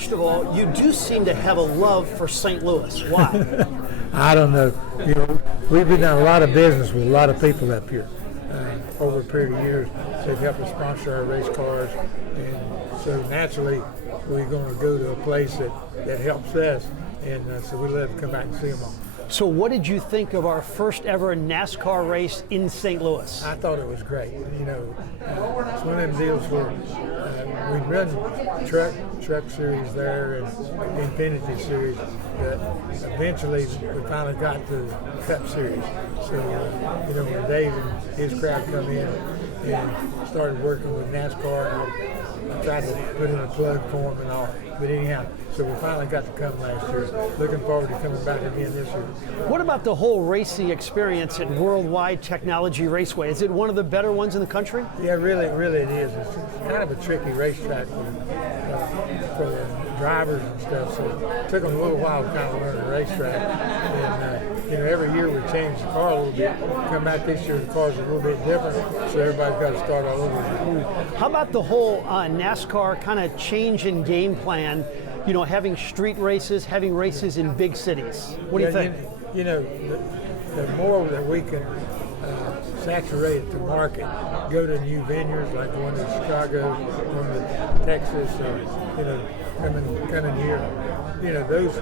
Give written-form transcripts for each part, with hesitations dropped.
first of all, you do seem to have a love for St. Louis. Why? I don't know. You know, we've been doing a lot of business with a lot of people up here over a period of years. They've helped us sponsor our race cars, and so naturally we're going to go to a place that helps us, and so we love to come back and see them all. So what did you think of our first ever NASCAR race in St. Louis? I thought it was great. You know, it's one of them deals where we'd run truck series there and Infinity series, but eventually we finally got to the Cup series. So, you know, when Dave and his crowd come in and started working with NASCAR, and I tried to put in a plug for them and all, but anyhow, so we finally got to come last year. Looking forward to coming back again this year. What about the whole racing experience at World Wide Technology Raceway? Is it one of the better ones in the country? Yeah, really it is. It's kind of a tricky racetrack for the drivers and stuff, so it took them a little while to kind of learn the racetrack. And, you know, every year we change the car a little bit. Come back this year, the car's a little bit different, so everybody's got to start all over again. How about the whole NASCAR kind of change in game plan? You know, having street races, having races in big cities. What do you think? You know, the more that we can saturate the market, go to new venues like going to Chicago, going to Texas, you know, coming here. You know, those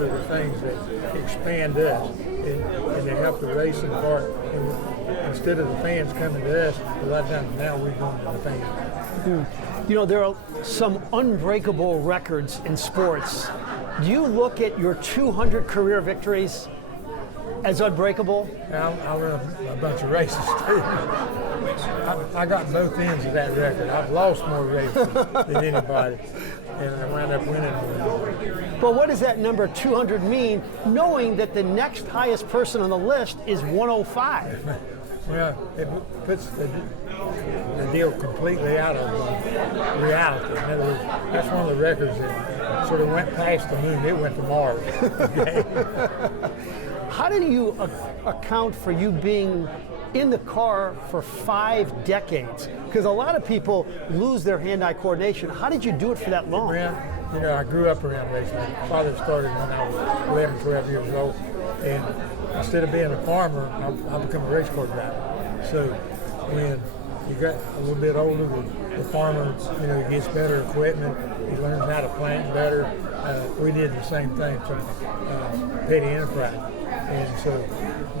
are the things that expand us and they help the racing part. And instead of the fans coming to us, a lot of times now we're going to the fans. You know, there are some unbreakable records in sports. Do you look at your 200 career victories as unbreakable? I run a bunch of races too. I got both ends of that record. I've lost more races than anybody, and I wound up winning one. But what does that number 200 mean, knowing that the next highest person on the list is 105? Well, it puts the deal completely out of reality. In other words, that's one of the records that sort of went past the moon. It went to Mars. How did you account for you being in the car for 5 decades? Because a lot of people lose their hand-eye coordination. How did you do it for that long? Well, you know, I grew up around racing. My father started when I was 11, 12 years old, and instead of being a farmer, I became a race car driver. So when you got a little bit older, the farmer, you know, gets better equipment, he learns how to plant better. We did the same thing for Petty Enterprise. And so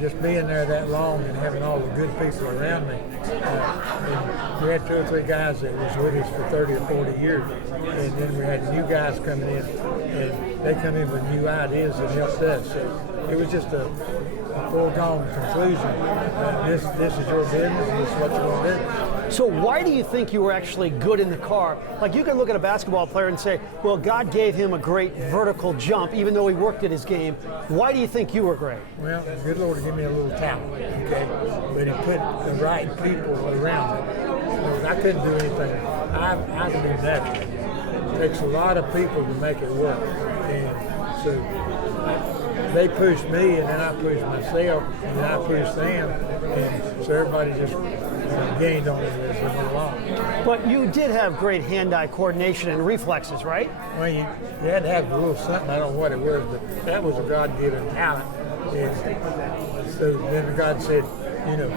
just being there that long and having all the good people around me, and we had 2 or 3 guys that was with us for 30 or 40 years, and then we had new guys coming in, and they come in with new ideas that helped us. So it was just a foregone conclusion. This is your business, and this is what you're going to do. So why do you think you were actually good in the car? Like, you can look at a basketball player and say, well, God gave him a great vertical jump, even though he worked at his game. Why do you think you were great? Well, the good Lord gave me a little talent, okay? But he put the right people around me. So I couldn't do anything. I can do nothing. It takes a lot of people to make it work. And so they pushed me, and then I pushed myself, and then I pushed them. And so everybody just gained on it as we went along. But you did have great hand-eye coordination and reflexes, right? Well, you had to have a little something. I don't know what it was, but that was a God-given talent. And so then God said, you know,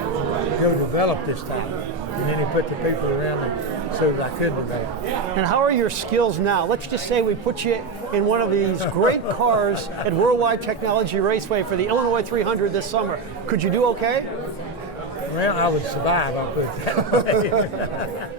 go develop this talent. And then he put the people around me so that I could develop. And how are your skills now? Let's just say we put you in one of these great cars at World Wide Technology Raceway for the Illinois 300 this summer. Could you do okay? Well, I would survive, I'll put it that way.